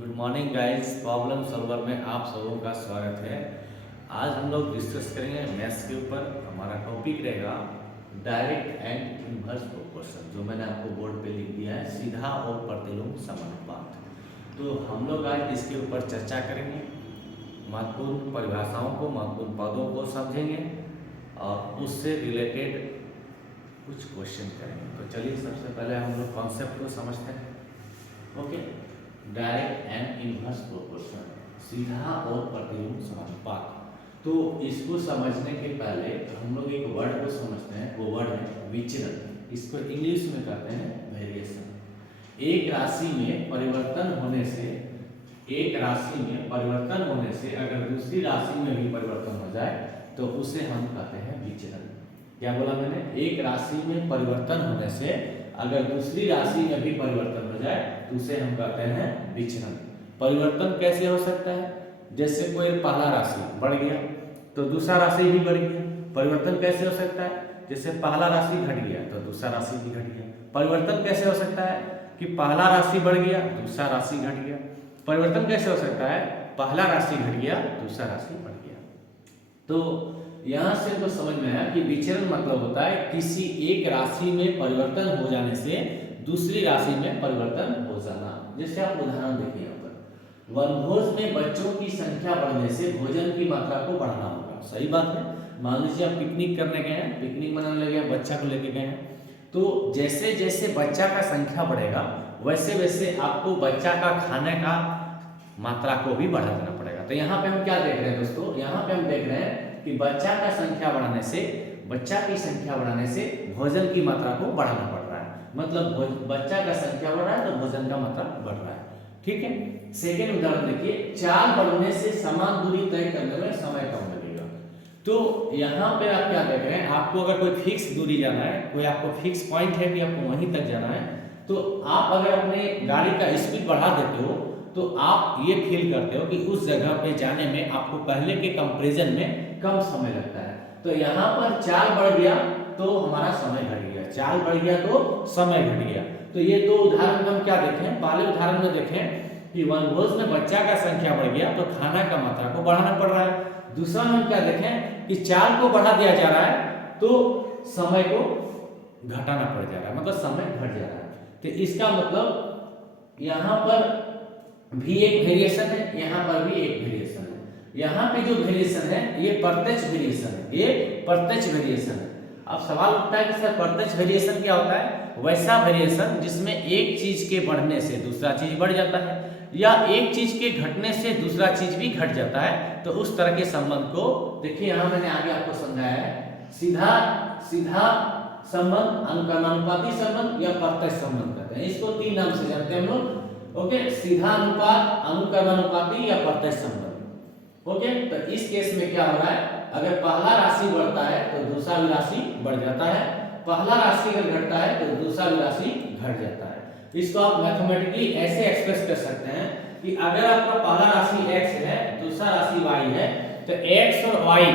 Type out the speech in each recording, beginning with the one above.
Good morning guys. Problem solver में आप सबों का स्वागत है। आज हम लोग डिस्कस करेंगे मैथ्स के ऊपर। हमारा टॉपिक रहेगा डायरेक्ट एंड इनवर्स प्रोपोर्शन, जो मैंने आपको बोर्ड पे लिख दिया है, सीधा और प्रतिलोम समानुपात। तो हम लोग आज इसके ऊपर चर्चा करेंगे, महत्वपूर्ण परिभाषाओं को, महत्वपूर्ण पदों को समझेंगे और उससे रिलेटेड कुछ क्वेश्चन करेंगे। तो चलिए सबसे पहले हम लोग कॉन्सेप्ट को समझते हैं। Okay, direct and inverse proportion, सीधा और प्रतिलोम समानुपात। तो इसको समझने के पहले हम लोग एक वर्ड को समझते हैं, वो वर्ड है विचलन। इसको इंग्लिश में कहते हैं वेरिएशन। एक राशि में परिवर्तन होने से, एक राशि में परिवर्तन होने से अगर दूसरी राशि में भी परिवर्तन हो जाए तो उसे हम कहते हैं विचलन। क्या बोला मैंने? एक राशि में परिवर्तन होने से अगर दूसरी राशि में भी परिवर्तन हो जाए तो उसे हम कहते हैं विचलन। परिवर्तन कैसे हो सकता है? जैसे कोई पहला राशि बढ़ गया तो दूसरा राशि भी बढ़ गया। परिवर्तन कैसे हो सकता है? जैसे पहला राशि घट गया तो दूसरा राशि भी घट गया। परिवर्तन कैसे हो सकता है कि पहला राशि बढ़ गया, दूसरा राशि घट गया। परिवर्तन कैसे हो सकता है? पहला राशि घट गया, दूसरा राशि बढ़ गया। तो यहाँ से तो समझ में आया कि विचलन मतलब होता है किसी एक राशि में परिवर्तन हो जाने से दूसरी राशि में परिवर्तन हो जाना। जैसे आप उदाहरण देखिए यहाँ पर, वनभोज में बच्चों की संख्या बढ़ने से भोजन की मात्रा को बढ़ाना होगा। सही बात है। मान लीजिए आप पिकनिक करने गए हैं, पिकनिक मनाने लगे हैं, बच्चा को लेके गए हैं, तो जैसे जैसे बच्चा का संख्या बढ़ेगा वैसे वैसे आपको बच्चा का खाने का मात्रा को भी बढ़ा देना पड़ेगा। तो यहाँ पे हम क्या देख रहे हैं दोस्तों? यहाँ पे हम देख रहे हैं कि बच्चा का संख्या बढ़ाने से, बच्चा की संख्या बढ़ाने से भोजन की मात्रा को बढ़ाना पड़ रहा है। मतलब बच्चा का संख्या बढ़ रहा है तो भोजन का मात्रा बढ़ रहा है। ठीक है। सेकेंड उदाहरण देखिए, चाल बढ़ने से समान दूरी तय करने में समय कम लगेगा। तो यहाँ पे आप क्या देख रहे हैं? आपको अगर कोई फिक्स दूरी जाना है, कोई आपको फिक्स पॉइंट है कि आपको वहीं तक जाना है, तो आप अगर अपने गाड़ी का स्पीड बढ़ा देते हो तो आप ये फील करते हो कि उस जगह पे जाने में आपको पहले के कंपैरिजन में कम समय लगता है। तो यहाँ पर चाल बढ़ गया तो हमारा समय घट गया, चाल बढ़ गया तो समय घट गया। तो ये दो उदाहरण हम क्या देखें? पहले उदाहरण में देखें कि वनभोज में बच्चा का संख्या बढ़ गया तो खाना का मात्रा को बढ़ाना पड़ रहा है। दूसरा में हम क्या देखें कि चाल को बढ़ा दिया जा रहा है तो समय को घटाना पड़ जा रहा है, मतलब समय घट जा रहा है। तो इसका मतलब यहाँ पर भी एक वेरिएशन है, यहाँ पर भी एक वेरिएशन है। यहाँ पे जो वेरिएशन है ये प्रत्यक्ष वेरिएशन है, ये प्रत्यक्ष वेरिएशन है। अब सवाल उठता है कि सर प्रत्यक्ष वेरिएशन क्या होता है? वैसा वेरिएशन जिसमें एक चीज के बढ़ने से दूसरा चीज बढ़ जाता है या एक चीज के घटने से दूसरा चीज भी घट जाता है। तो उस तरह के संबंध को देखिए, यहाँ मैंने आगे आपको समझाया है। सीधा सीधा संबंध, अनुक्रमानुपाती संबंध या प्रत्यक्ष संबंध कहते हैं। इसको तीन नाम से जानते हैं हम लोग। ओके, सीधा अनुपात, अनुक्रमानुपाती या प्रत्यक्ष संबंध। ओके, तो इस केस में क्या हो रहा है? अगर पहला राशि बढ़ता है तो दूसरा भी राशि बढ़ जाता है, पहला राशि अगर घटता है तो दूसरा भी राशि घट जाता है। इसको आप मैथमेटिकली ऐसे एक्सप्रेस कर सकते हैं कि अगर आपका पहला राशि x है, दूसरा राशि y है, तो x और y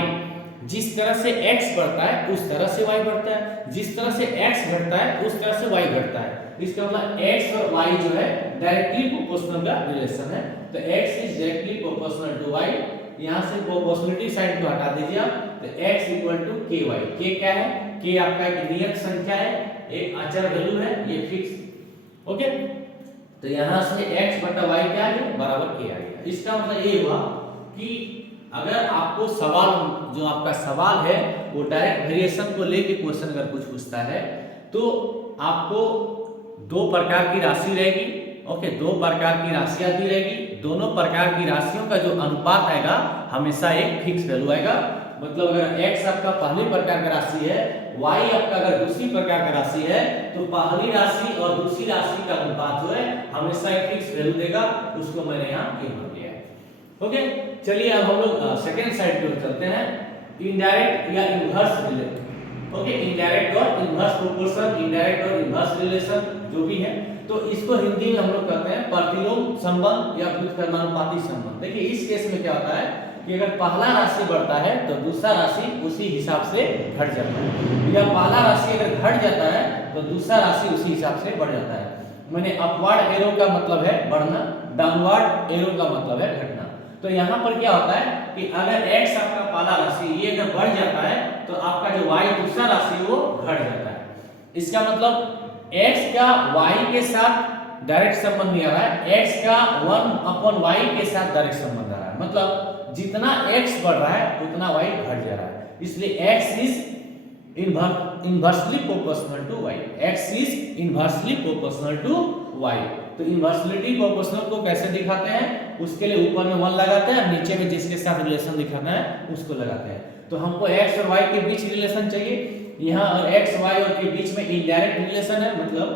जिस तरह से x बढ़ता है उस तरह से y बढ़ता है, जिस तरह से x घटता है उस तरह से y घटता है। इसका मतलब x और y जो है डायरेक्टली प्रोपोर्शनल का रिलेशन है। तो x is directly proportional to y। यहाँ से प्रोपोर्शनलिटी साइन को हटा दीजिए आप, तो x equal to ky। k क्या है? k आपका एक नियत संख्या है, एक अचर वैल्यू है, ये फिक्स। ओके, तो यहाँ से x बटा y क्या है? बराबर k आ गया। इसका मतलब ये हुआ कि अगर आपको सवाल, जो आपका सवाल है वो डायरेक्ट वेरिएशन को लेके क्वेश्चन अगर कुछ पूछता है तो आपको दो प्रकार की राशि रहेगी। ओके, दो प्रकार की राशियां दी रहेगी। दोनों प्रकार की राशियों का जो अनुपात आएगा हमेशा एक फिक्स वैल्यू आएगा। मतलब अगर x आपका पहली प्रकार का राशि है, y आपका अगर दूसरी प्रकार का राशि है, तो पहली राशि और दूसरी राशि का अनुपात जो है हमेशा एक फिक्स वैल्यू देगा। उसको मैंने यहाँ k मान लिया है। ओके, चलिए अब हम लोग सेकेंड साइड की ओर चलते हैं, इनडायरेक्ट या इनवर्स रिलेशन। ओके, इनडायरेक्ट और इनवर्स प्रोपोर्शन, इनडायरेक्ट और इनवर्स रिलेशन जो भी है, तो इसको हिंदी में हम लोग कहते हैं प्रतिलोम संबंध या व्युत्क्रमानुपाती संबंध। देखिए इस केस में क्या होता है कि अगर पहला राशि बढ़ता है तो दूसरा राशि उसी हिसाब से घट जाता है, या पहला राशि अगर घट जाता है तो दूसरा राशि उसी हिसाब से बढ़ जाता है। मैंने अपवर्ड एरो का मतलब है बढ़ना, डाउनवर्ड एरो का मतलब है घटना। तो यहाँ पर क्या होता है कि अगर x आपका पहला राशि ये अगर बढ़ जाता है तो आपका जो y दूसरा राशि वो घट जाता है। इसका मतलब x का y के साथ डायरेक्ट संबंध नहीं आ रहा है, x का 1/y के साथ डायरेक्ट संबंध आ रहा है। मतलब जितना x बढ़ रहा है उतना y घट जा रहा है, इसलिए x is inversely proportional to y, x is inversely proportional to y। तो इनवर्सलिटी प्रोपोर्शनल को कैसे दिखाते हैं, उसके लिए ऊपर में 1 लगाते हैं, नीचे में जिसके साथ रिलेशन दिखाना है उसको लगाते हैं। तो हमको x और y के बीच रिलेशन चाहिए, यहाँ x y और के बीच में इनडायरेक्ट रिलेशन है, मतलब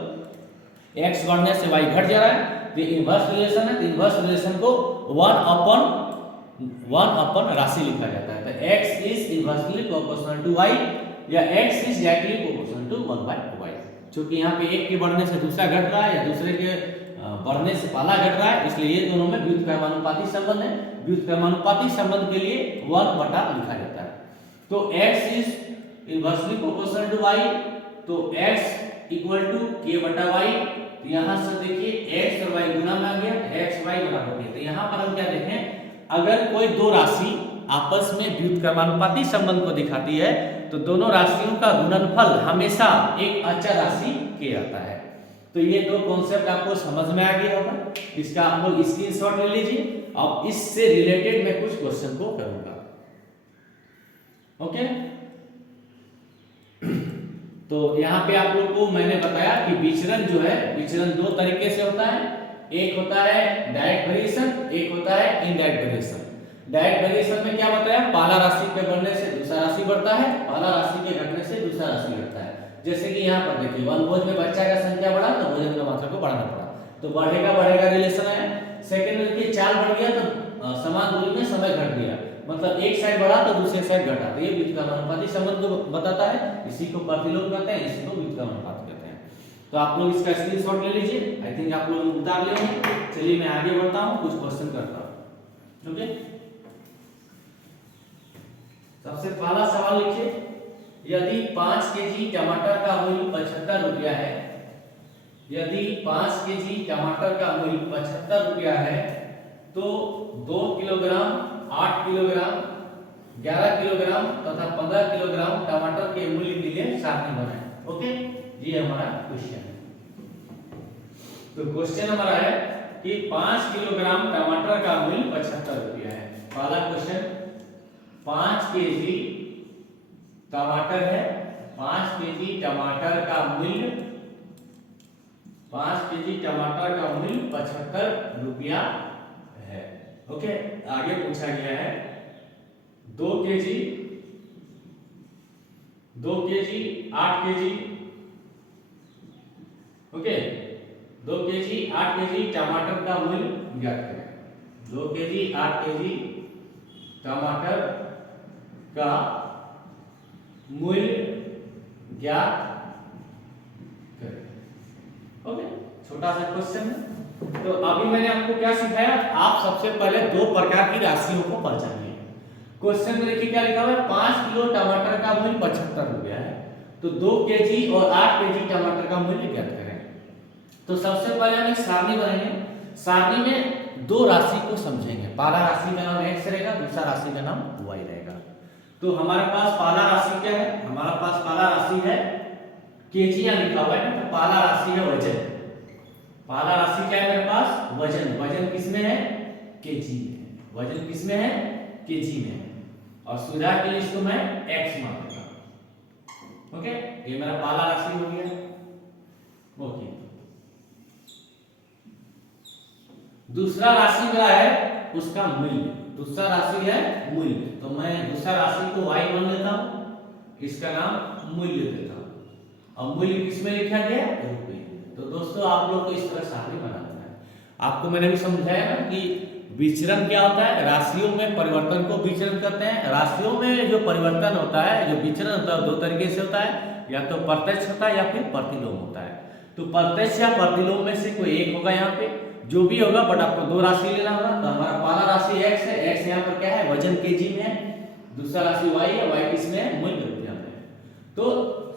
x बढ़ने से y घट जा रहा है, तो इनवर्स रिलेशन है। तो इनवर्स रिलेशन को 1 अपन राशि लिखा जाता है। तो x is inversely proportional to y या x is directly proportional to 1/y। क्योंकि यहाँ पे एक के बढ़ने से दूसरा घट रहा है या दूसरे के बढ़ने से पहला घट रहा है, इसलिए ये दोनों में व्युत्क्रमानुपाती संबंध है। व्युत्क्रमानुपाती संबंध के लिए 1 बटा लिखा जाता है। तो x is inversely proportional to y, तो x इक्वल टू k बटा y। तो यहाँ से देखिए x और y गुना में आ गया, x y बराबर हो गया। तो यहाँ पर हम क्या देखें, अगर कोई दो राशि आपस में व्युत्क्रमानुपाती संबंध को दिखाती है तो दोनों राशियों का गुणनफल हमेशा एक अचर राशि के आता है। तो ये दो कॉन्सेप्ट आपको समझ में आ गया होगा, इसका आप लोग स्क्रीनशॉट ले लीजिए। अब इससे रिलेटेड मैं कुछ क्वेश्चन को करूंगा, ओके। तो यहाँ पे आप लोग को मैंने बताया कि विचलन जो है, विचलन दो तरीके से होता है, एक होता है डायरेक्ट वेरिएशन, एक होता है इनडायरेक्ट वेरिएशन। डायरेक्ट वेरिएशन में क्या बताया, पहला राशि के बढ़ने से दूसरा राशि बढ़ता है, पहला राशि के घटने से दूसरा राशि घटता है। जैसे कि यहाँ पर देखिए वन भोज में बच्चा का संख्या बढ़ा तो भोजन की मात्रा को बढ़ाना पड़ा, तो बढ़ेगा बढ़ेगा रिलेशन आया। सेकंड में देखिए चाल बढ़ गया तो समान दूरी में समय घट गया, मतलब एक साइड बढ़ा तो दूसरे साइड घटा, तो ये व्युत्क्रमानुपाती संबंध को बताता है। इसी को प्रतिलोम कहते हैं, इसी को व्युत्क्रमानुपात कहते हैं। तो आप लोग इसका स्क्रीनशॉट ले लीजिए, आई थिंक आप लोग उतार लिए होंगे। चलिए मैं आगे बढ़ता हूँ, कुछ क्वेश्चन करता हूँ, ओके। सबसे पहला सवाल लिखिए, यदि 5 केजी टमाटर का मूल्य 75 रुपया है, यदि 5 केजी टमाटर का मूल्य 75 रुपया है तो 2 किलोग्राम, 8 किलोग्राम, 11 किलोग्राम तथा 15 किलोग्राम टमाटर के मूल्य के लिए सारणी बनाएं, ओके। ये हमारा क्वेश्चन है। तो क्वेश्चन हमारा है कि 5 किलोग्राम टमाटर का मूल्य 75 रुपया है। पहला क्वेश्चन, 5 केजी टमाटर है, 5 केजी टमाटर का मूल्य, 5 केजी टमाटर का मूल्य 75 रुपया है, ओके। आगे पूछा गया है 2 KG, 8 KG, okay, 2 KG 8 KG टमाटर का मूल्य ज्ञात करें। 2 केजी 8 केजी टमाटर का मूल्य ज्ञात करें, ओके। छोटा सा क्वेश्चन है। तो अभी मैंने आपको क्या सिखाया, आप सबसे पहले दो प्रकार की राशियों को पहचानिए। क्वेश्चन में देखिए क्या लिखा हुआ है, 5 किलो टमाटर का मूल्य 75 रुपया है, तो 2 केजी और 8 केजी टमाटर का मूल्य ज्ञात करें। तो सबसे पहले हम एक सारणी बनाएंगे, सारणी में दो राशि को समझेंगे। पहला राशि का नाम x रहेगा, दूसरा राशि का नाम y रहेगा। तो हमारे पास पहला राशि क्या है, हमारा पास पहला राशि है केजियां लिखा हुआ है, तो पहला राशि है वजन। पहला राशि क्या है मेरे पास, वजन। वजन किसमें है, केजी में। वजन किसमें है, केजी में है। और सुविधा के लिए इसको मैं x मान लेता हूं, ओके। ये मेरा पहला राशि हो गया, ओके। दूसरा राशि मेरा है उसका मूल्य, दूसरा राशि है मूल्य, तो मैं दूसरा राशि को y मान लेता हूं, इसका नाम मूल्य देता हूं। और मूल्य किसमें लिखा गया, रुपये। तो दोस्तों आप लोग को इस तरह सारणी बना देना है। आपको मैंने भी समझाया ना कि विचरण क्या होता है, राशियों में परिवर्तन को विचरण कहते हैं। राशियों में जो परिवर्तन होता है, जो विचरण होता है, दो तरीके से होता है, या तो प्रत्यक्ष होता है या फिर प्रतिलोम होता है। तो प्रत्यक्ष या प्रतिलोम में से कोई एक होगा यहाँ पे, जो भी होगा, बट आपको दो राशि लेना होगा। तो हमारा पहला राशि x है, x यहाँ पर क्या है, वजन केजी में है। दूसरा राशि y है, y किसमें है, मूल्य रुपया में। तो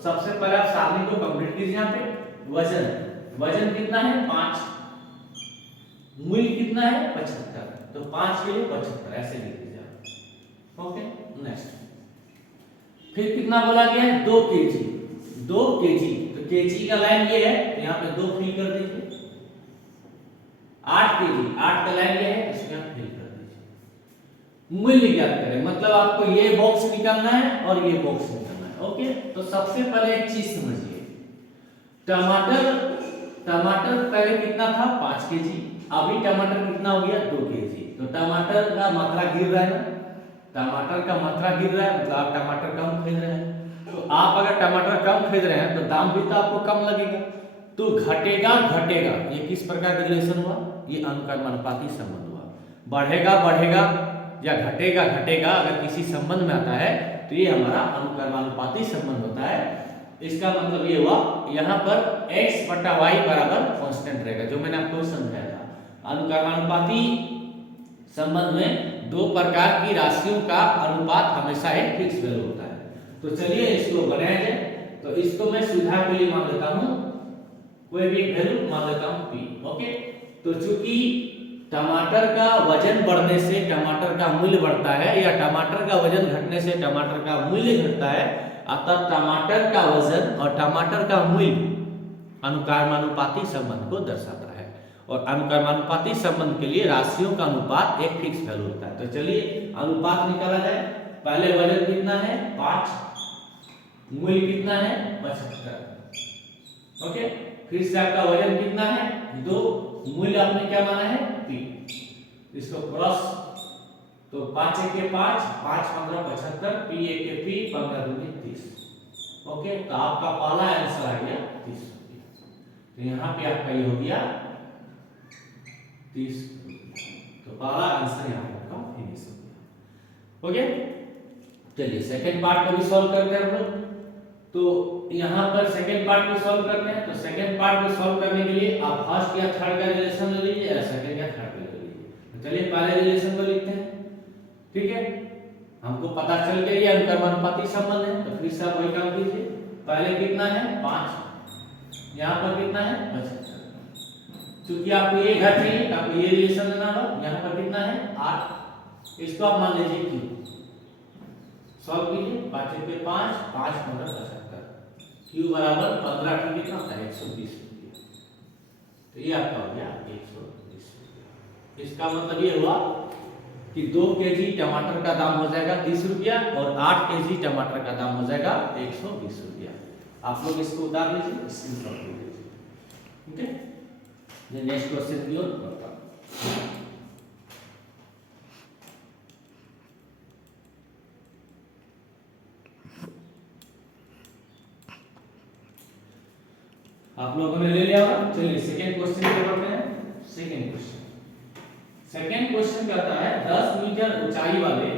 सबसे पहले आप सारणी को कंप्लीट कीजिए। यहाँ पे वजन, वजन कितना है 5, मूल्य कितना है 75, तो 5 के लिए 75 ऐसे लिख दीजिए। ओके नेक्स्ट, फिर कितना बोला गया है 2 केजी, 2 केजी, तो केजी का लाइन ये है तो यहाँ पे 2 फिल कर दीजिए। 8 केजी, 8 का लाइन ये है इसमें आप फिल कर दीजिए। मूल्य ज्ञात करें, मतलब आपको ये बॉक्स निकालना है और ये बॉक्स निकालना है। ओके, तो सबसे पहले एक चीज समझिए, टमाटर पहले कितना था 5 केजी, अभी टमाटर कितना हो गया 2 केजी, तो टमाटर का मात्रा गिर रहा है ना, टमाटर का मात्रा गिर रहा है मतलब आप टमाटर कम खरीद रहे हैं। तो आप अगर टमाटर कम खरीद रहे हैं तो दाम भी तो आपको कम लगेगा, तो घटेगा घटेगा, ये किस प्रकार का रिलेशन हुआ, ये अनुक्रमानुपाती संबंध हुआ। बढ़ेगा बढ़ेगा या घटेगा घटेगा अगर किसी संबंध में आता है तो ये हमारा अनुक्रमानुपाती संबंध होता है। इसका मतलब ये हुआ यहाँ पर x बटा y बराबर कांस्टेंट रहेगा, जो मैंने आपको समझाया था। अनुक्रमानुपाती संबंध में 2 प्रकार की राशियों का अनुपात हमेशा एक फिक्स वैल्यू होता है। तो चलिए इसको बनाया जाए, तो इसको मैं सुविधा के लिए मान लेता हूँ कोई भी वैल्यू मान लेता हूँ p। ओके, तो चूंकि टमाटर का वजन बढ़ने से टमाटर का मूल्य बढ़ता है या टमाटर का वजन घटने से टमाटर का मूल्य घटता है, अतः टमाटर का वजन और टमाटर का मूल्य अनुक्रमानुपाती संबंध को दर्शाता है, और अनुक्रमानुपाती संबंध के लिए राशियों का अनुपात एक फिक्स वैल्यू होता है। तो चलिए अनुपात निकाला जाए। पहले वजन कितना है 5, मूल्य कितना है 75। ओके, फिर से आपका वजन कितना है 2, मूल्य आपने क्या माना है 3, इसको क्रॉस, तो 5 के 5, 5 15 75, p के p 15 दूनी 30। ओके, तो आपका पहला आंसर आ गया 30 रुपया, तो यहाँ पे आपका ये हो गया 30 रुपया, तो पहला आंसर यहाँ पे आपका फिनिश हो गया। ओके, चलिए सेकंड पार्ट को भी सॉल्व करते हैं हम लोग। तो यहाँ पर सेकंड पार्ट को सॉल्व करते हैं, तो सेकंड पार्ट को सॉल्व करने के लिए आप फर्स्ट या थर्ड का रिलेशन ले लीजिए या सेकंड या थर्ड का ले लीजिए। तो चलिए पहले रिलेशन को लिखते हैं। ठीक है, हमको पता चल गया ये अनुक्रमानुपाती संबंध है, तो फिर से आप वही काम कीजिए। पहले कितना है 5, यहाँ पर कितना है 75, क्योंकि आपको ये घर चाहिए तो आपको ये रिलेशन लेना होगा। यहाँ पर कितना है 8, इसको आप मान लीजिए कि सॉल्व कीजिए। 5 के 5, 5 15 75, q बराबर 15 की कितना होता है 120 रुपया, तो ये आपका हो गया 120 रुपया। इसका मतलब ये हुआ कि 2 केजी टमाटर का दाम हो जाएगा 30 रुपया और 8 केजी टमाटर का दाम हो जाएगा 120 रुपया। आप लोग इसको उतार लीजिए, स्क्रीनशॉट ले लीजिए। ठीक है, नेक्स्ट क्वेश्चन की ओर बढ़ता हूं। आप लोगों ने ले लिया होगा। चलिए सेकंड क्वेश्चन पे बढ़ते हैं। सेकंड क्वेश्चन कहता है 10 मीटर ऊंचाई वाले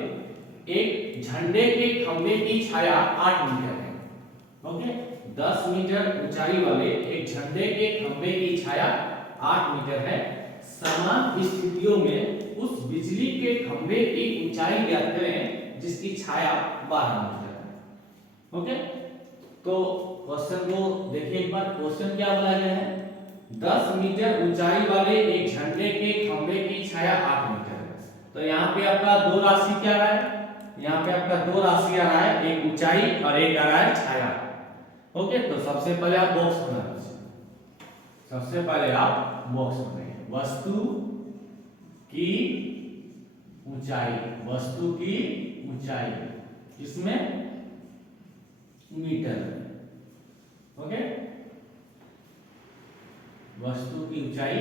एक झंडे के खंभे की छाया 8 मीटर है। ओके, 10 मीटर ऊंचाई वाले एक झंडे के खंभे की छाया 8 मीटर है। समान स्थितियों में उस बिजली के खंभे की ऊंचाई ज्ञात करें जिसकी छाया 12 मीटर है। ओके, तो क्वेश्चन को देखिए एक बार। क्वेश्चन क्या बोला गया है 10 मीटर ऊंचाई वाले एक झंडे के खंभे की छाया 8 मीटर है। तो यहाँ पे आपका दो राशि क्या आ रहा है, यहाँ पे आपका दो राशि आ रहा है, एक ऊंचाई और एक आ रहा है छाया। ओके, तो सबसे पहले आप बॉक्स बना लीजिए। सबसे पहले आप बॉक्स बनाइए। वस्तु की ऊंचाई, वस्तु की ऊंचाई किसमें मीटर। ओके, वस्तु की ऊंचाई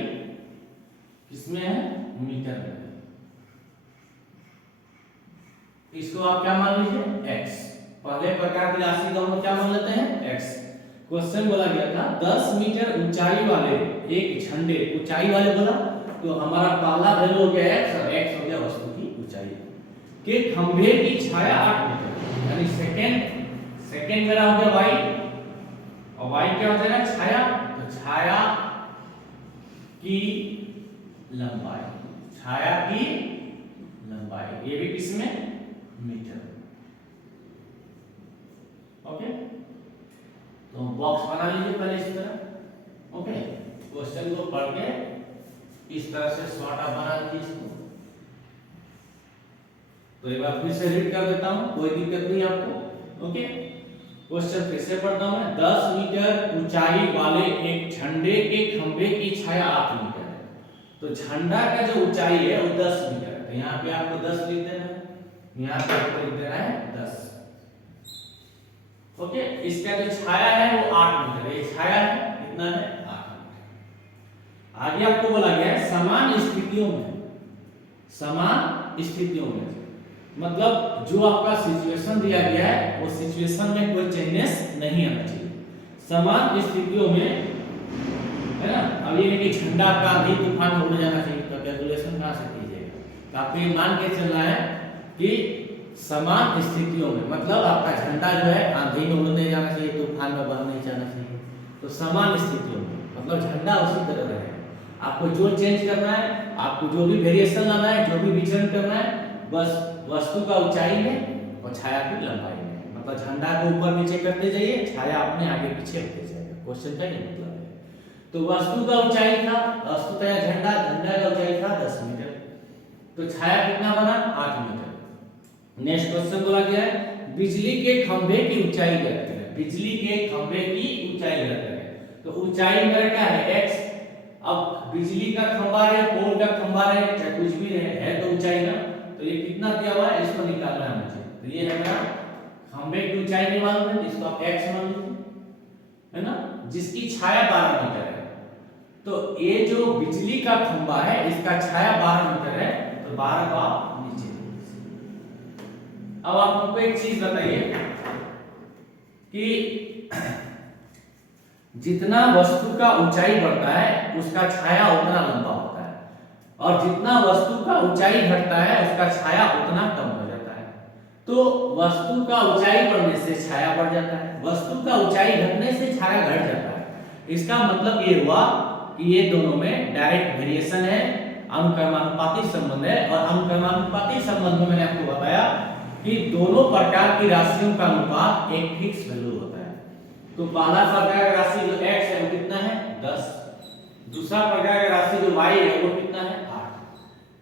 किसमें है मीटर में। इसको आप क्या मान लीजिए x। पहले प्रकार की राशि को हम क्या मान लेते हैं x। क्वेश्चन बोला गया था 10 मीटर ऊंचाई वाले एक झंडे, ऊंचाई वाले बोला तो हमारा पहला वैल्यू हो गया x और x हो गया वस्तु की ऊंचाई के खंभे की छाया 8 मीटर, यानी सेकंड मेरा हो गया y और y क्या हो जाएगा छाया। तो छाया की लंबाई, छाया की लंबाई ये भी किसमें मीटर। ओके, तो बॉक्स बना लीजिए पहले इस तरह। ओके, क्वेश्चन को पढ़ के इस तरह से शॉर्ट आप बना दीजिए इसको। तो एक बार फिर से रीड कर देता हूं, कोई दिक्कत नहीं आपको। ओके, क्वेश्चन फिर से पढ़ता हूं मैं। 10 मीटर ऊंचाई वाले एक झंडे के खंभे की छाया 8 मीटर है। तो झंडा का जो ऊंचाई है वो 10 मीटर है। तो यहाँ पे आपको 10 लिख देना है, यहाँ पे आपको लिख देना है 10। ओके, इसका जो छाया है वो 8 मीटर है। ये छाया है कितना है? 8 मीटर। आगे आपको बोला गया है समान स्थितियों में, समान स्थितियों में मतलब जो आपका सिचुएशन दिया गया है वो सिचुएशन में कोई चेंजेस नहीं आना चाहिए। समान स्थितियों में, है ना। अब ये कि झंडा का आंधी तूफान में उड़ जाना चाहिए, तो कैलकुलेशन कहां से कीजिएगा? तो आपको ये मान के चलना है कि समान स्थितियों में मतलब आपका झंडा जो है आंधी में उड़ नहीं जाना चाहिए, तूफान में बह नहीं जाना चाहिए। तो समान स्थितियों में मतलब झंडा उसी तरह रहे। आपको जो चेंज करना है, आपको जो भी वेरिएशन लाना है, जो भी विचरण करना है, बस वस्तु का ऊंचाई में और छाया की लंबाई में। मतलब झंडा को ऊपर नीचे करते जाइए, छाया अपने आगे पीछे होते जाएगा। क्वेश्चन का ये मतलब है। तो वस्तु का ऊंचाई था, वस्तुतः झंडा का ऊंचाई था 10 मीटर, तो छाया कितना बना? 8 मीटर। नेक्स्ट क्वेश्चन बोला गया है बिजली के खंभे की ऊंचाई ज्ञात करें। बिजली के खंभे की ऊंचाई ज्ञात करें। तो ऊंचाई मेरा क्या है? x। अब बिजली का खंभा है, पोल का खंभा है, चाहे कुछ भी है तो ऊंचाई ना। तो ये कितना दिया हुआ है इसको निकालना है मुझे। तो ये है मेरा खंभे की ऊंचाई नहीं मालूम है, इसको आप x मान लीजिए, है ना, जिसकी छाया 12 मीटर है। तो ये जो बिजली का खंभा है इसका छाया 12 मीटर है, तो 12 को आप नीचे। अब आप हमको एक चीज बताइए कि जितना वस्तु का ऊंचाई बढ़ता है उसका छाया उतना लंबा होता है, और जितना वस्तु का ऊंचाई घटता है उसका छाया उतना कम हो जाता है। तो वस्तु का ऊंचाई बढ़ने से छाया बढ़ जाता है, वस्तु का ऊंचाई घटने से छाया घट जाता है। इसका मतलब ये हुआ कि ये दोनों में डायरेक्ट वेरिएशन है, अनुक्रमानुपाती संबंध है। और अनुक्रमानुपाती संबंध में मैंने आपको बताया कि दोनों प्रकार की राशियों का अनुपात एक फिक्स वैल्यू होता है। तो पहला प्रकार का राशि जो x है वो कितना है? 10। दूसरा प्रकार का राशि जो y है वो कितना है? 8।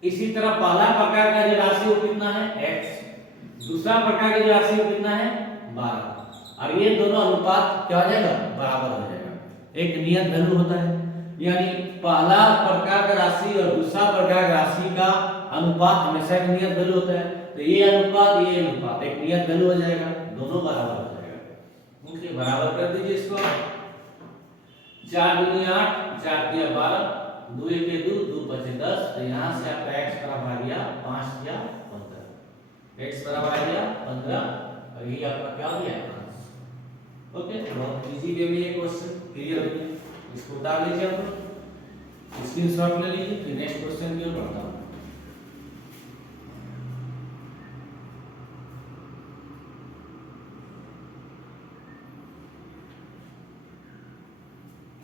इसी तरह पहला प्रकार का जो राशि वो कितना है? x। दूसरा प्रकार का जो राशि वो कितना है? 12। और ये दोनों अनुपात क्या हो जाएगा? बराबर हो जाएगा। एक नियत वैल्यू होता है, यानी पहला प्रकार का राशि और दूसरा प्रकार का राशि का अनुपात हमेशा एक नियत वैल्यू होता है। तो ये अनुपात ये अनुपात एक नियत वैल्यू हो जाएगा, दोनों बराबर हो जाएगा। ओके, बराबर कर दीजिए इसको। 4 दूनी 8, 4 दिया 12, 2 1 2, 2 5 10। तो यहाँ से आपका x बराबर आ गया 5 या 15। x बराबर आ गया 15 और ये आपका क्या हो गया? 5। ओके, बहुत इजी वे में ये क्वेश्चन क्लियर हो गया। इसको उतार लीजिए, आप स्क्रीनशॉट ले लीजिए, फिर नेक्स्ट क्वेश्चन की ओर बढ़ता हूं।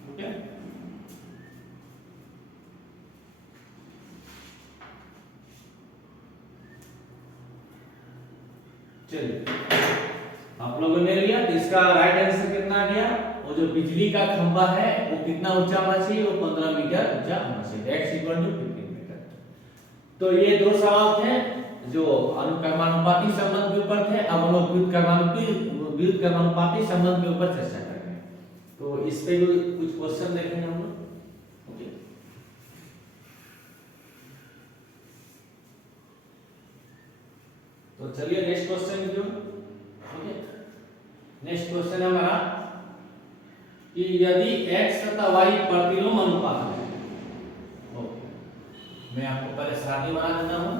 ओके, चलिए आप लोगों ने लिया। तो इसका राइट आंसर कितना आ गया? वो जो बिजली का खंभा है वो कितना ऊंचा होना चाहिए? वो 15 मीटर ऊंचा होना चाहिए। x = 15 metre. तो ये दो सवाल थे जो अनुक्रमानुपाती संबंध के ऊपर थे। अब हम लोग व्युत्क्रमानुपाती संबंध के ऊपर चर्चा करेंगे। तो इस पे भी कुछ क्वेश्चन देखेंगे हम लोग। ओके, तो चलिए नेक्स्ट क्वेश्चन की ओर। ओके, नेक्स्ट क्वेश्चन है हमारा कि यदि x तथा y प्रतिलोम अनुपात है। ओके, मैं आपको पहले सारणी बना देता हूं।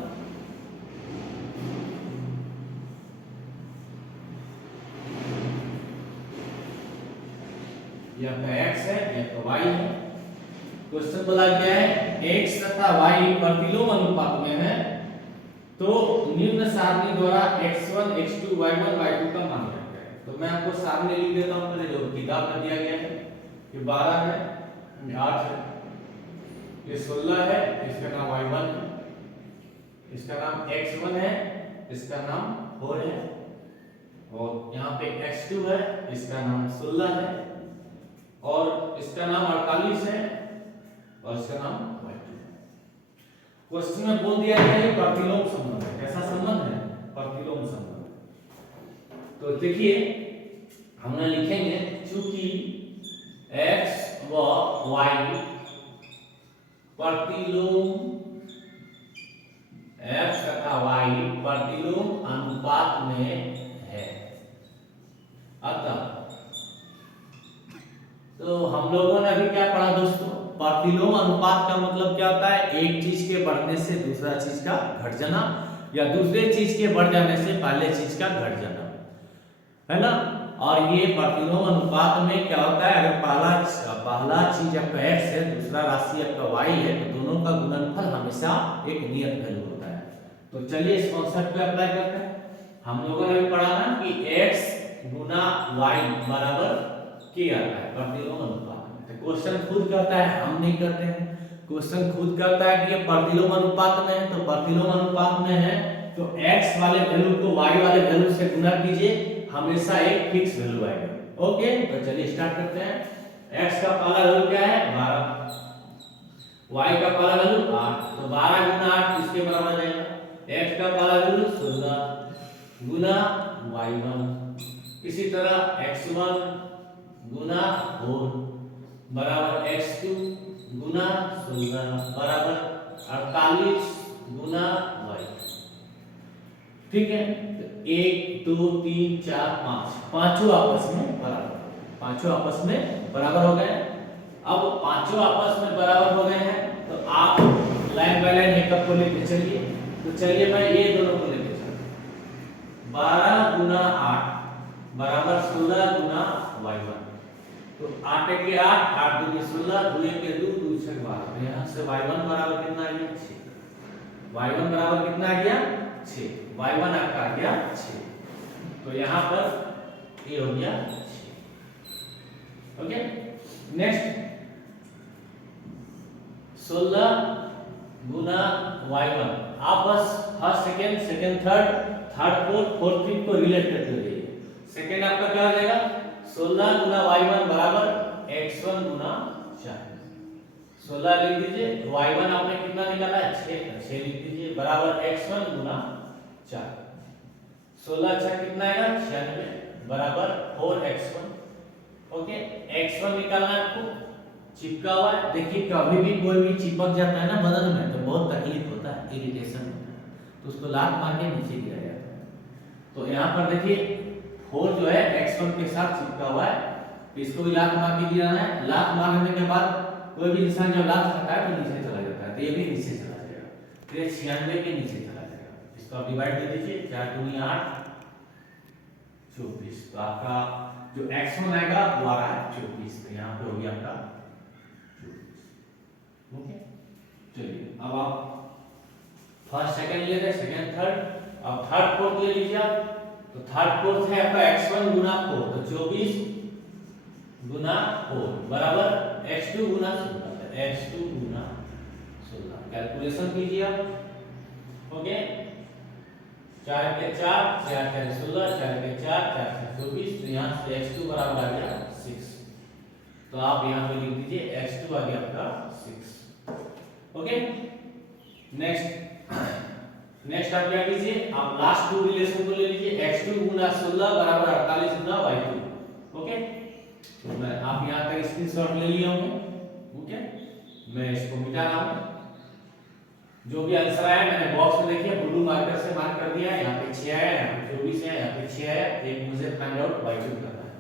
यह आपका x है, यह तो y है। क्वेश्चन बोला गया है x तथा y प्रतिलोम अनुपात में है, तो निम्न सारणी द्वारा x1 x2 y1 y2 का मान रखा है। तो मैं आपको सारणी लिख देता हूं, पहले जो किताब में दिया गया है कि 12 है, 8 है, ये 16 है, इसका नाम y1 है, इसका नाम x1 है, इसका नाम 4 है, और यहाँ पे x2 है, इसका नाम 16 है, और इसका नाम 48 है, और इसका नाम y2 है। क्वेश्चन में बोल दिया गया है प्रतिलोम संबंध है। कैसा संबंध है? प्रतिलोम संबंध। तो देखिए हमने लिखेंगे चूंकि x व y प्रतिलोम x तथा y प्रतिलोम अनुपात में है, अतः तो हम लोगों ने अभी क्या पढ़ा दोस्तों? प्रतिलोम अनुपात का मतलब क्या होता है? एक चीज के बढ़ने से दूसरा चीज का घट जाना, या दूसरे चीज के बढ़ जाने से पहले चीज का घट जाना, है ना। और ये प्रतिलोम अनुपात में क्या होता है? अगर पहला चीज आपका x है, दूसरा राशि आपका y है, तो दोनों का गुणनफल हमेशा एक नियत वैल्यू होता है। तो चलिए इस कॉन्सेप्ट पे अप्लाई करते हैं। हम लोगों ने भी पढ़ा ना कि x गुना y बराबर क्या आता है प्रतिलोम अनुपात में। तो क्वेश्चन खुद कहता है, हम नहीं करते हैं। क्वेश्चन खुद कहता है कि ये प्रतिलोम अनुपात में है, तो प्रतिलोम अनुपात में है तो x वाले वैल्यू को y वाले वैल्यू से गुना कीजिए, हमेशा एक फिक्स वैल्यू आएगा। ओके, तो चलिए स्टार्ट करते हैं। x का पहला वैल्यू क्या है? 12, y का पहला वैल्यू 8, तो 12 गुना 8 किसके बराबर आ जाएगा? x का पहला वैल्यू 16 गुना y1, इसी तरह x1 गुना 4 बराबर x2 गुना 16 बराबर 48 गुना y। ठीक है, तो 1 2 3 4 5 पांचों आपस में बराबर, पांचों आपस में बराबर हो गए। अब पांचों आपस में बराबर हो गए हैं तो आप लाइन बाय लाइन एक को लेके चलिए। तो चलिए मैं ये दोनों को लेके चलता हूं। 12 गुना 8 बराबर 16 गुना y1, तो 8 के 8 8 दूनी 16 2 के 2 2 6 12, तो यहां से y1 बराबर कितना आ गया? 6। y1 बराबर कितना आ गया? 6। y1 आपका आ गया 6, तो यहां पर ये हो गया 6। ओके, नेक्स्ट 16 गुना y1, आप बस first second second third third fourth fifth को रिलेट करते हुए सेकंड आपका क्या हो जाएगा? 16 गुना y1 बराबर x1 गुना 4। 16 लिख दीजिए, y1 आपने कितना निकाला है? 6 लिख दीजिए बराबर x1 गुना 4। 16 6 कितना आएगा? 96 बराबर 4x1। ओके, x1 निकालना है आपको, चिपका हुआ है। देखिए कभी भी कोई भी चिपक जाता है ना बदन में तो बहुत तकलीफ होता है, इरिटेशन होता है, तो उसको लात मार के नीचे गिराया जाता है। तो यहाँ पर देखिए 4 जो है x1 के साथ चिपका हुआ है, तो इसको भी लात मार के गिराना है। लात मारने के बाद कोई भी इंसान जब लात खाता है तो नीचे चला जाता है, तो ये भी नीचे चला जाएगा, तो ये 96 के नीचे चला जाएगा। इसको आप डिवाइड कर दीजिए, 4 दूनी 8 24, तो आपका जो x1 आएगा वो आ रहा है 24, तो यहाँ पे हो गया आपका 24। ओके, चलिए अब आप फर्स्ट सेकंड ले रहे, सेकंड थर्ड, अब थर्ड फोर्थ ले लीजिए आप। तो थर्ड फोर्थ है आपका x1 गुना 4, तो 24 गुना 4 बराबर x2 गुना 16, x2 गुना 16 कैलकुलेशन कीजिए आप। ओके, 4 के 4 4 के 16 4 के 4 4 के 24, तो यहाँ से x2 बराबर आ गया 6, तो आप यहाँ पे लिख दीजिए x2 आ गया आपका 6। ओके, नेक्स्ट आप क्या कीजिए, आप लास्ट टू रिलेशन को ले लीजिए, x2 गुना 16 बराबर 48 गुना y2। ओके, तो मैं आप यहाँ तक स्क्रीनशॉट ले लिए होंगे। ओके, मैं इसको मिटा रहा हूँ। जो भी आंसर आया मैंने बॉक्स में देखिए ब्लू मार्कर से मार्क कर दिया है। यहाँ पे 6 आया, यहाँ पे 24 है, यहाँ पे 6 आया, एक मुझे फाइंड आउट y2 करना है।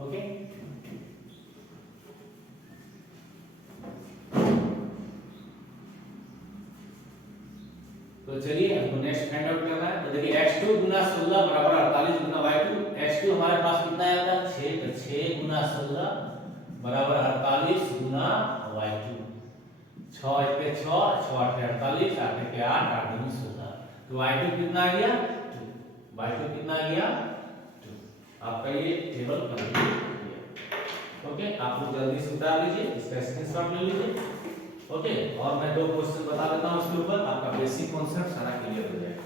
ओके, तो चलिए हमको नेक्स्ट फाइंड आउट करना है। तो देखिए x2 गुना 16 बराबर 48 गुना y2। x2 हमारे पास कितना आया था? 6, तो 6 गुना 16 बराबर 48 गुना y2। 6 1 के 6 6 8 के 48 8 के 8 8 दूनी 16, तो y2 कितना आ गया? 2। y2 कितना आ गया? 2। आपका ये टेबल कंप्लीट हो गया। ओके, आप लोग जल्दी से उतार लीजिए, इसका स्क्रीनशॉट ले लीजिए। ओके, और मैं 2 क्वेश्चन बता देता हूं इसके ऊपर, आपका बेसिक कॉन्सेप्ट सारा क्लियर हो जाएगा।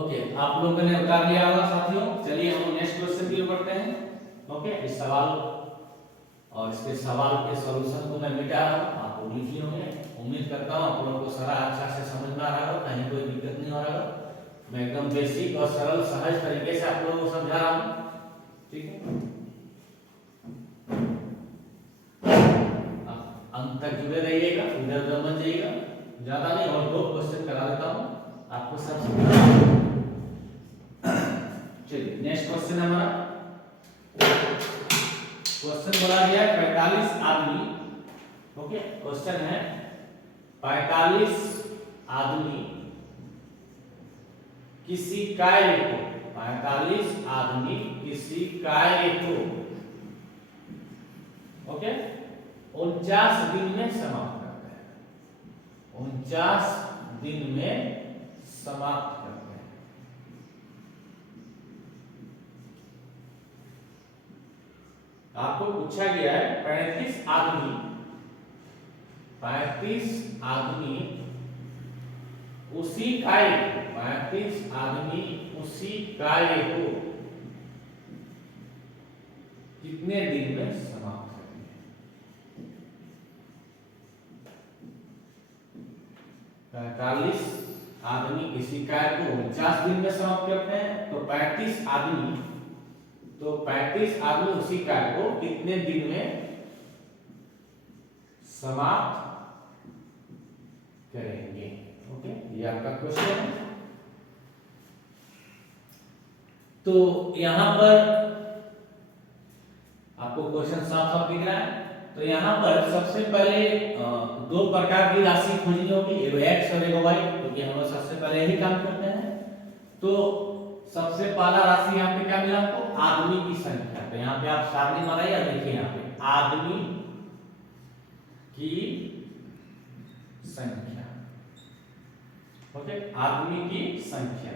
ओके, आप लोगों ने उतार लिया होगा साथियों। चलिए हम नेक्स्ट क्वेश्चन की ओर बढ़ते हैं। ओके, इस सवाल और इसके सवाल के सॉल्यूशन को मैं मिटा रहा हूँ, आप लोग लिखे होंगे। उम्मीद करता हूँ आप लोगों को सारा अच्छा से समझ में आ रहा हो, कहीं कोई दिक्कत नहीं हो रहा हो। मैं एकदम बेसिक और सरल सहज तरीके से आप लोगों को समझा रहा हूँ, ठीक है। अंत तक जुड़े रहिएगा, इधर उधर मत जाइएगा, ज्यादा नहीं। और 2 क्वेश्चन करा देता हूँ आपको सब समझा। चलिए नेक्स्ट क्वेश्चन हमारा, क्वेश्चन बोला गया 45 आदमी। ओके, क्वेश्चन है 45 आदमी किसी कार्य को, 45 आदमी किसी कार्य को, ओके, 49 दिन में समाप्त करते हैं। 49 दिन में समाप्त करते हैं। आपको पूछा गया है 35 आदमी, 35 आदमी उसी कार्य को, 35 आदमी उसी कार्य को कितने दिन में समाप्त करेंगे? 45 आदमी किसी कार्य को 49 दिन में समाप्त करते हैं, तो 35 आदमी, तो 35 आदमी उसी कार्य को कितने दिन में समाप्त करेंगे? ओके, ये आपका क्वेश्चन है। तो यहां पर आपको क्वेश्चन साफ साफ दिख रहा है। तो यहां पर सबसे पहले 2 प्रकार की राशि खोजनी होगी, एगो x और एगो y, क्योंकि हम लोग सबसे पहले यही काम करते हैं। तो सबसे पहला राशि यहाँ पे क्या मिला आपको? आदमी की संख्या। तो यहाँ पे आप सारणी बनाइए, देखिए यहाँ पे आदमी की संख्या। ओके, आदमी की संख्या।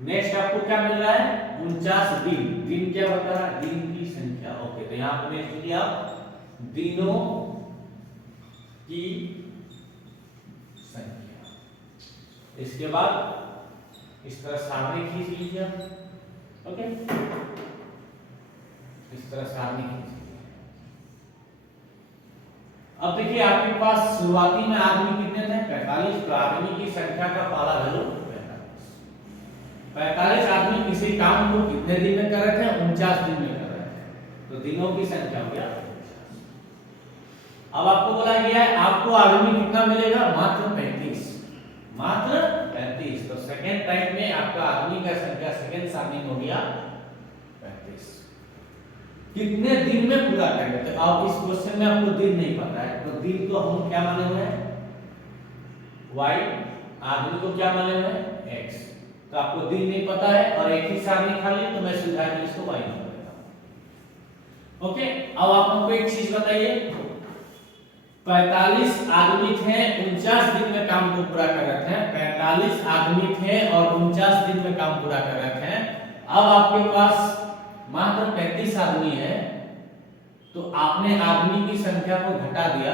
नेक्स्ट आपको क्या मिल रहा है? 49 दिन। दिन क्या बता रहा है? दिन की संख्या। ओके, तो यहाँ पे नेक्स्ट लिया दिनों की संख्या। इसके बाद इस तरह सारणी खींच लीजिए। ओके, इस तरह सारणी खींच लीजिए। अब देखिए आपके पास शुरुआती में आदमी कितने थे? 45। तो आदमी की संख्या का पहला वैल्यू 45। 45 आदमी किसी काम को कितने दिन में कर रहे थे? 49 दिन में कर रहे थे। तो दिनों की संख्या हो गया 49। अब आपको बोला गया है आपको आदमी कितना मिलेगा? मात्र 35। मात्र 35। तो सेकेंड टाइम में आपका आदमी का संख्या सेकेंड सारणी हो गया 35। कितने दिन में पूरा करेंगे? तो अब इस क्वेश्चन में आपको दिन नहीं पता है, तो दिन को हम क्या माने हुए हैं? y, आदमी को क्या माने हुए हैं? x। तो आपको दिन नहीं पता है और एक ही सारणी खाली, तो मैं सीधा इसको y कर देता हूं। ओके, अब आप हमको एक चीज बताइए, 45 आदमी थे, 49 दिन में काम को पूरा कर रहे थे। 45 आदमी थे और 49 दिन में काम पूरा कर रहे थे। अब आपके पास मात्र 35 आदमी है, तो आपने आदमी की संख्या को घटा दिया,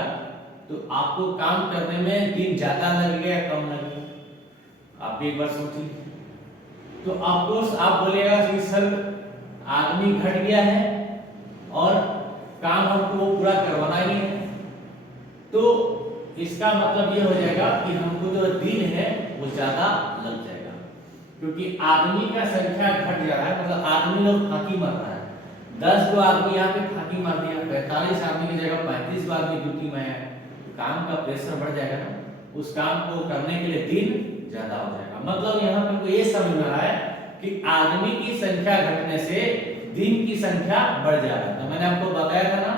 तो आपको काम करने में दिन ज्यादा लगेगा या कम लगेगा? आप एक बार सोचिए। तो ऑफकोर्स आप बोलेगा कि सर आदमी घट गया है और काम हमको पूरा करवाना ही है, तो इसका मतलब ये हो जाएगा कि हमको जो दिन है वो ज्यादा लग जाएगा, क्योंकि आदमी का संख्या घट जा रहा है। मतलब आदमी लोग फांकी मार रहा है। 10 गो आदमी यहाँ पे फांकी मार दिया, 45 आदमी की जगह 35 आदमी ड्यूटी में है, तो काम का प्रेशर बढ़ जाएगा ना। उस काम को करने के लिए दिन ज्यादा हो जाएगा। मतलब यहाँ पे हमको ये समझ में आ रहा है कि आदमी की संख्या घटने से दिन की संख्या बढ़ जा रहा है। तो मैंने आपको बताया था ना,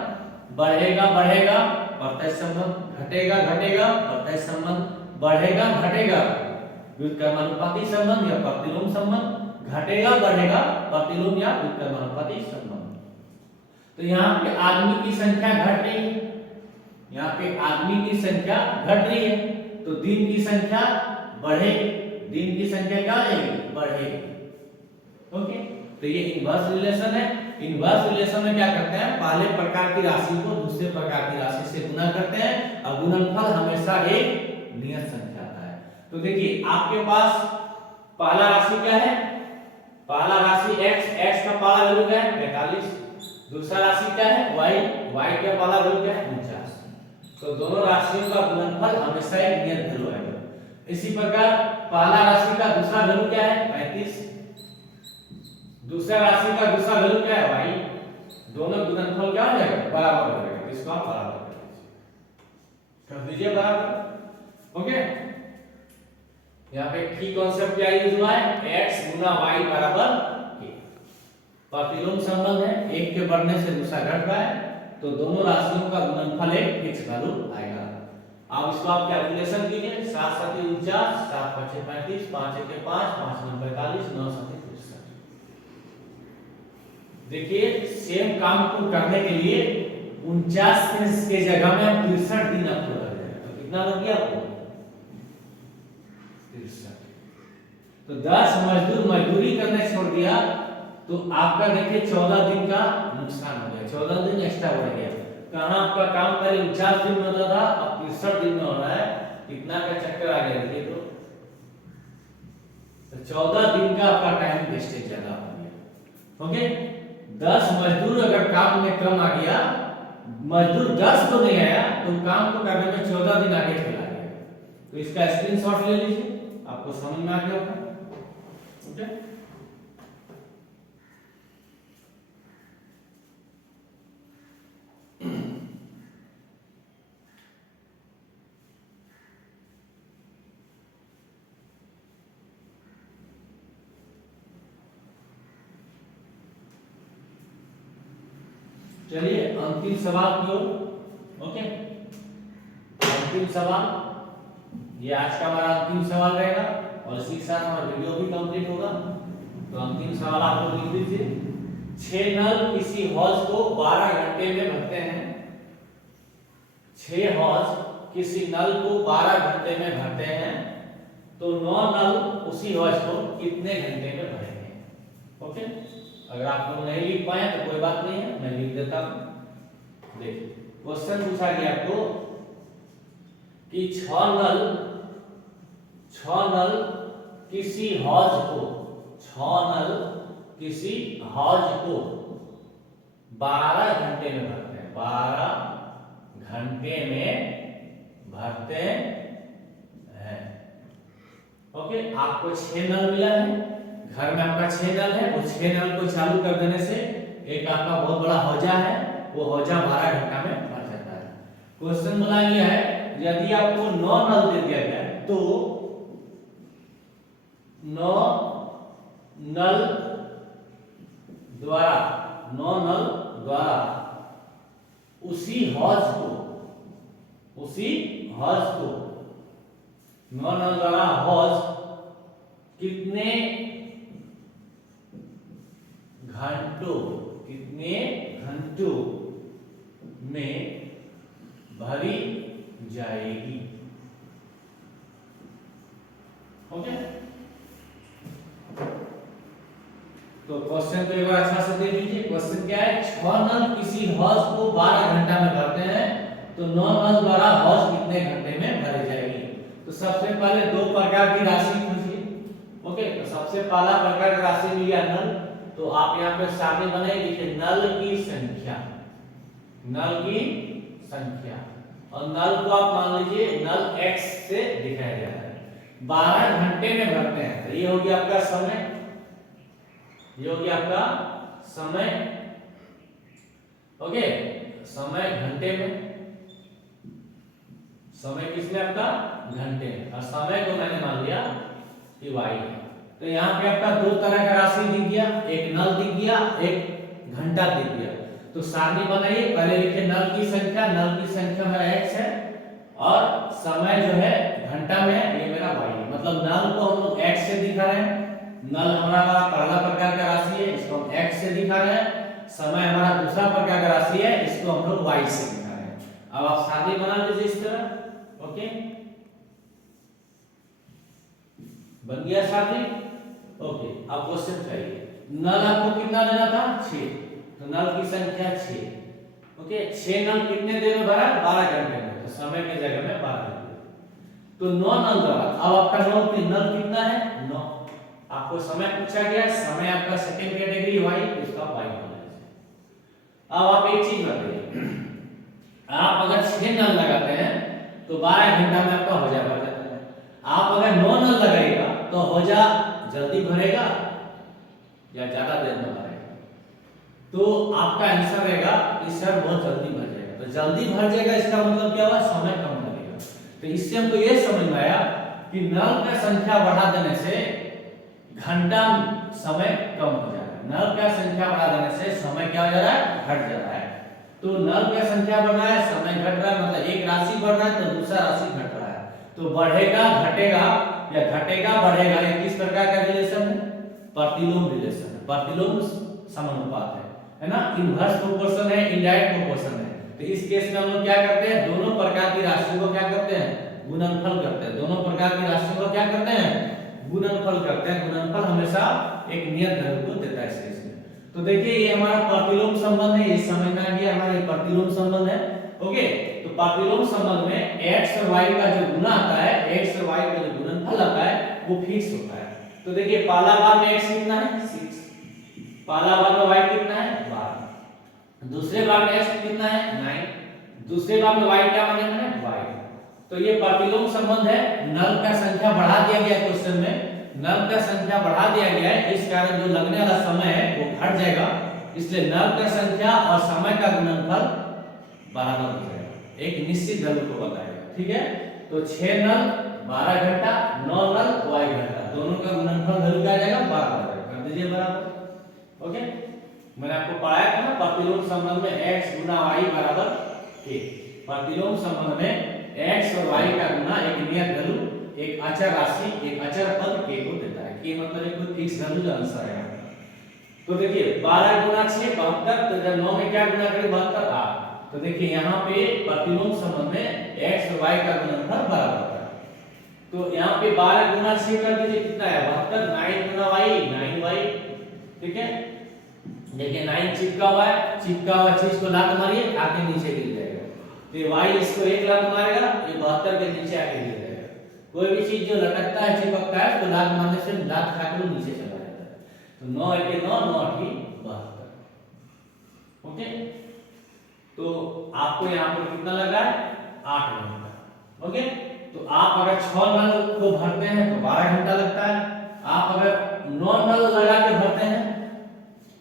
बढ़ेगा बढ़ेगा प्रत्यक्ष संबंध, घटेगा घटेगा प्रत्यक्ष संबंध, बढ़ेगा घटेगा व्युत्क्रमानुपाती संबंध या प्रतिलोम संबंध, घटेगा बढ़ेगा प्रतिलोम या व्युत्क्रमानुपाती संबंध। तो यहाँ पे आदमी की संख्या घट रही है, यहाँ पे आदमी की संख्या घट रही है, तो दिन की संख्या बढ़ेगी। दिन की संख्या क्या हो जाएगी? बढ़ेगी। ओके, तो ये इनवर्स रिलेशन है। इनवर्स रिलेशन में क्या करते हैं? पहले प्रकार की राशि को दूसरे प्रकार की राशि से गुना करते हैं और गुणनफल हमेशा एक नियत संख्या आता है। तो देखिए आपके पास पहला राशि क्या है, पहला राशि x, x का पहला वैल्यू क्या है 45। दूसरा राशि क्या है y, y का पहला वैल्यू क्या है 49। तो दोनों राशियों का गुणनफल हमेशा एक नियत वैल्यू आएगा। इसी प्रकार पहला राशि का दूसरा वैल्यू क्या है 35, दूसरा राशि का दूसरा वैल्यू क्या है y, दोनों गुणनफल क्या हो जाएगा बराबर हो जाएगा। इसको आप बराबर कर दीजिए बराबर। ओके, यहाँ पे की कॉन्सेप्ट क्या यूज हुआ है, x गुना y बराबर k। प्रतिलोम संबंध है, एक के बढ़ने से दूसरा घट रहा है, तो दोनों राशियों का गुणनफल एक फिक्स वैल्यू आएगा। अब इसको आप कैलकुलेशन कीजिए, 7 7 49, 7 5 35, 5 1 5, 5 9 45, 9 7 63। देखिए सेम काम को करने के लिए 49 के जगह में 63 दिन आपको लग जाएगा। तो कितना लग गया आपको 63। तो 10 मजदूर मजदूरी करने छोड़ दिया तो आपका देखिए 14 दिन का नुकसान हो गया, 14 दिन एक्स्ट्रा बढ़ गया। कहां आपका काम पहले 49 दिन में होता था, अब 63 दिन में हो रहा है, कितना का चक्कर आ गया देखिए। तो 14 दिन का आपका टाइम वेस्टेज ज्यादा हो गया। ओके, 10 मजदूर अगर काम में कम आ गया, मजदूर 10 तो नहीं आया तो काम को करने में 14 दिन आगे चला गया। तो इसका स्क्रीनशॉट ले लीजिए, आपको समझ में आ गया होगा। ओके, चलिए अंतिम सवाल की ओर। ओके, अंतिम सवाल, ये आज का हमारा अंतिम सवाल रहेगा और इसी के साथ हमारा वीडियो भी कंप्लीट होगा। तो अंतिम सवाल आप लोग लिख दीजिए, 6 नल किसी हौज को 12 घंटे में भरते हैं। 6 हौज किसी नल को 12 घंटे में भरते हैं, तो 9 नल उसी हौज को कितने घंटे में भरेंगे। ओके, अगर आप लोग नहीं लिख पाए तो कोई बात नहीं है, मैं लिख देता हूं। देखिए क्वेश्चन पूछा गया आपको कि 6 नल किसी हौज को, 6 नल किसी हौज को 12 घंटे में भरते हैं, 12 घंटे में भरते हैं। ओके, आपको 6 नल मिला है, घर में आपका 6 नल है, वो 6 नल को चालू कर देने से एक आपका बहुत बड़ा हौजा है, वो हौजा 12 घंटा में भर जाता है। क्वेश्चन बोला गया है यदि आपको 9 नल दे दिया गया तो 9 नल द्वारा उसी हौज को 9 नल द्वारा हौज कितने घंटों में भरी जाएगी। ओके, तो क्वेश्चन को एक बार अच्छा से देख लीजिए। क्वेश्चन क्या है, 6 नल किसी हौज को 12 घंटा में भरते हैं, तो 9 नल द्वारा हौज कितने घंटे में भरी जाएगी। तो सबसे पहले 2 प्रकार की राशि पूछिए। ओके, तो सबसे पहला प्रकार की राशि मिल गया नल, तो आप यहाँ पे सामने बनाइए, देखिए नल की संख्या, और नल को आप मान लीजिए नल x से दिखाया गया है। 12 घंटे में भरते हैं, तो ये हो गया आपका समय, ओके, समय घंटे में, समय किसमें आपका घंटे में, और समय को मैंने मान लिया कि y है। तो यहाँ पे आपका 2 तरह का राशि दिख गया, एक नल दिख गया, एक घंटा दिख गया। तो सारणी बनाइए, पहले लिखे नल की संख्या मेरा x है और समय जो है घंटा में है, ये मेरा y है। मतलब नल को हम लोग x से दिखा रहे हैं, नल हमारा पहला प्रकार का राशि है, इसको हम x से दिखा रहे हैं। समय हमारा दूसरा प्रकार का राशि है, इसको हम लोग y से दिखा रहे हैं। अब आप सारणी बना लीजिए इस तरह। ओके, बन गया सारणी। ओके, अब क्वेश्चन चाहिए, नल आपको कितना लेना था 6, तो नल की संख्या 6। ओके, 6 नल कितने देर में भरा, 12 घंटे में, तो समय की जगह में 12 घंटे। तो 9 नल द्वारा, अब आपका नल कितना है 9, आपको समय पूछा गया, समय आपका सेकंड कैटेगरी वाई, इसका वाई होना है। अब आप एक चीज बताइए, आप अगर 6 नल लगाते हैं तो 12 घंटा में आपका हौजा भर जाता है। आप अगर 9 नल लगाएगा तो हौजा जल्दी भरेगा या ज्यादा देर में भरेगा? तो आपका आंसर रहेगा कि सर बहुत जल्दी भर जाएगा। तो जल्दी भर जाएगा इसका मतलब क्या हुआ, समय कम लगेगा। तो इससे हमको ये समझ में आया कि नल का संख्या बढ़ा देने से घंटा समय कम हो जा रहा है, नल का संख्या बढ़ा देने से समय क्या हो जा रहा है, घट जा रहा है। तो नल का संख्या बढ़ रहा है, समय घट रहा है, मतलब एक राशि बढ़ रहा है तो दूसरा राशि घट रहा है। तो बढ़ेगा घटेगा या घटेगा बढ़ेगा, ये किस प्रकार का रिलेशन है, प्रतिलोम रिलेशन है, प्रतिलोम समानुपात है ना, इनवर्स प्रोपोर्शन है, इनडायरेक्ट प्रोपोर्शन है। तो इस केस में हम लोग क्या करते हैं, दोनों प्रकार की राशियों को क्या करते हैं, गुणनफल करते हैं। दोनों प्रकार की राशियों को क्या करते हैं, गुणनफल करते हैं। गुणनफल हमेशा एक नियत वैल्यू को देता है इस केस में। तो देखिए ये हमारा प्रतिलोम संबंध है, ये समझना है कि हमारा प्रतिलोम संबंध है। ओके, तो प्रतिलोम संबंध में x और y का जो गुना आता है, x और y का जो गुणनफल आता है वो फिक्स होता है। तो देखिए पहला बार में x कितना है, 6, पहला बार में y कितना है, 12, दूसरे बार में x कितना है, 9, दूसरे बार में y क्या माने है, y। तो ये प्रतिलोम संबंध है। नल का संख्या बढ़ा दिया गया क्वेश्चन में, नल का संख्या बढ़ा दिया गया है, इस कारण जो लगने वाला समय है वो घट जाएगा। इसलिए नल का संख्या और समय का गुणनफल बराबर हो जाएगा, एक निश्चित वैल्यू को बताएगा। ठीक है, तो 6 नल 12 घंटा, 9 नल y घंटा, दोनों का गुणनफल वैल्यू क्या आ जाएगा, बराबर कर दीजिए बराबर। ओके, मैंने आपको पढ़ाया था ना प्रतिलोम संबंध में x गुना y बराबर k। प्रतिलोम संबंध में x और y का गुना एक नियत वैल्यू, एक अचर राशि, एक अचर पद k को देता है। k मतलब एक कोई फिक्स वैल्यू का आंसर है। तो देखिए 12 गुना 6 72, तो जब 9 में क्या गुना करें, 72 8। तो देखिए यहाँ पे प्रतिलोम संबंध में x और y का गुणनफल बराबर होता है। तो यहाँ पे 12 गुना 6 कर दीजिए, कितना है 72, 9 गुना y 9y। ठीक है, देखिए 9 चिपका हुआ है, चिपका हुआ चीज को लात मारिए आके नीचे गिर जाएगा। तो y इसको एक लात मारेगा, ये 72 के नीचे आके गिर जाएगा। कोई भी चीज जो लटकता है, चिपकता है, उसको लात मारने से लात खाकर वो नीचे चला जाता है। तो 9 1 9 9 8 72। ओके, तो आपको यहाँ पर कितना लगा है, 8 घंटा। ओके, तो आप अगर 6 नल को भरते हैं तो 12 घंटा लगता है। आप अगर 9 नल लगा के भरते हैं,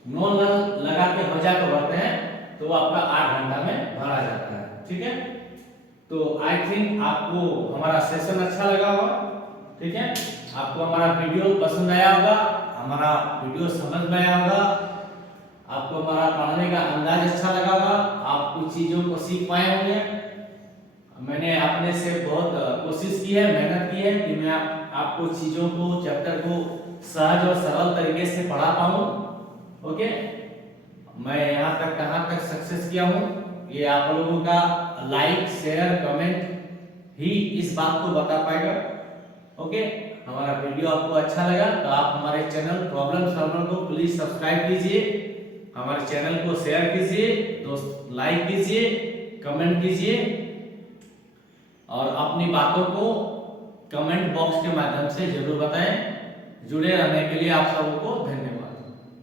9 नल लगा के हौजा को भरते हैं तो आपका 8 घंटा में भरा जाता है। ठीक है, तो आई थिंक आपको हमारा सेशन अच्छा लगा होगा। ठीक है, आपको हमारा वीडियो पसंद आया होगा, हमारा वीडियो समझ में आया होगा, आपको हमारा पढ़ाने का अंदाज अच्छा लगा होगा, आप कुछ चीजों को सीख पाए होंगे। मैंने अपने से बहुत कोशिश की है, मेहनत की है कि मैं आपको चीजों को, चैप्टर को सहज और सरल तरीके से पढ़ा पाऊं। ओके, मैं यहाँ तक कहाँ तक सक्सेस किया हूँ, ये आप लोगों का लाइक शेयर कमेंट ही इस बात को बता पाएगा। ओके, हमारा वीडियो आपको अच्छा लगा तो आप हमारे चैनल प्रॉब्लम सॉल्वर को प्लीज सब्सक्राइब कीजिए, हमारे चैनल को शेयर कीजिए, दोस्त लाइक कीजिए, कमेंट कीजिए और अपनी बातों को कमेंट बॉक्स के माध्यम से जरूर बताएं। जुड़े रहने के लिए आप सबको धन्यवाद।